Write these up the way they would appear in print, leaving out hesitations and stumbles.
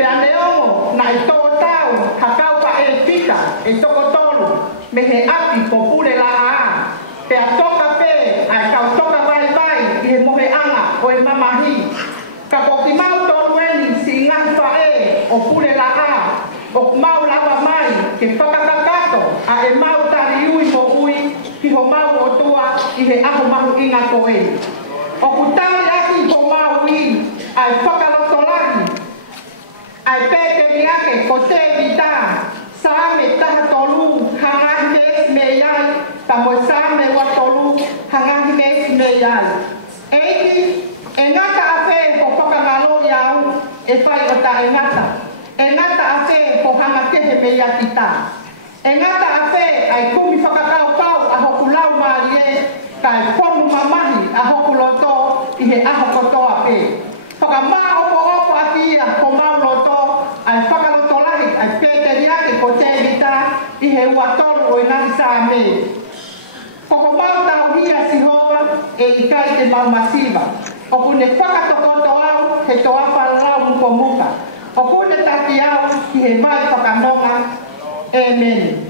Pe aneongo na i tō tau hakau ka e tika e toko tolu me he api ko pule la a. Pe a toka pe ai kau toka vai vai i he mohe anga o e mamahi. Ka poki mau tolu eni si ngai fa e o pule la a. O mau lava mai ke whakakakato a e mau tari ui mo ui ki ho mau o tua i he aho mahu inga ko e. O kutari aki ho mau i ai whakalotolaki. Ai pete miake ko te vita sa me taha tolu hangahi mes me iai ta mo sa me wa tolu hangahi mes me iai. Eiki e ngata afe ho whakangalo iau e whai o ta e ngata. E ngata afe ho hanga tehe me ia kita. E ngata afe ai kumi whakakau kau a hoku lau maari e kai ponu mamahi a hoku loto i he aho kotoa pe. Whakamaa opo ati ia ko mau loto ai whakaloto lahi ai pete riake ko te vita i he ua tolu o inani sa me. Koko mau tau hia si hoa e i kai te mau masiva. Oku ne whakatokoto au he toa whalau muko muka. Oku ne taki au ki he mai whakanonga. Amen.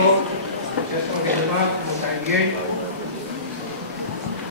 Gracias, Jorge Elma, como también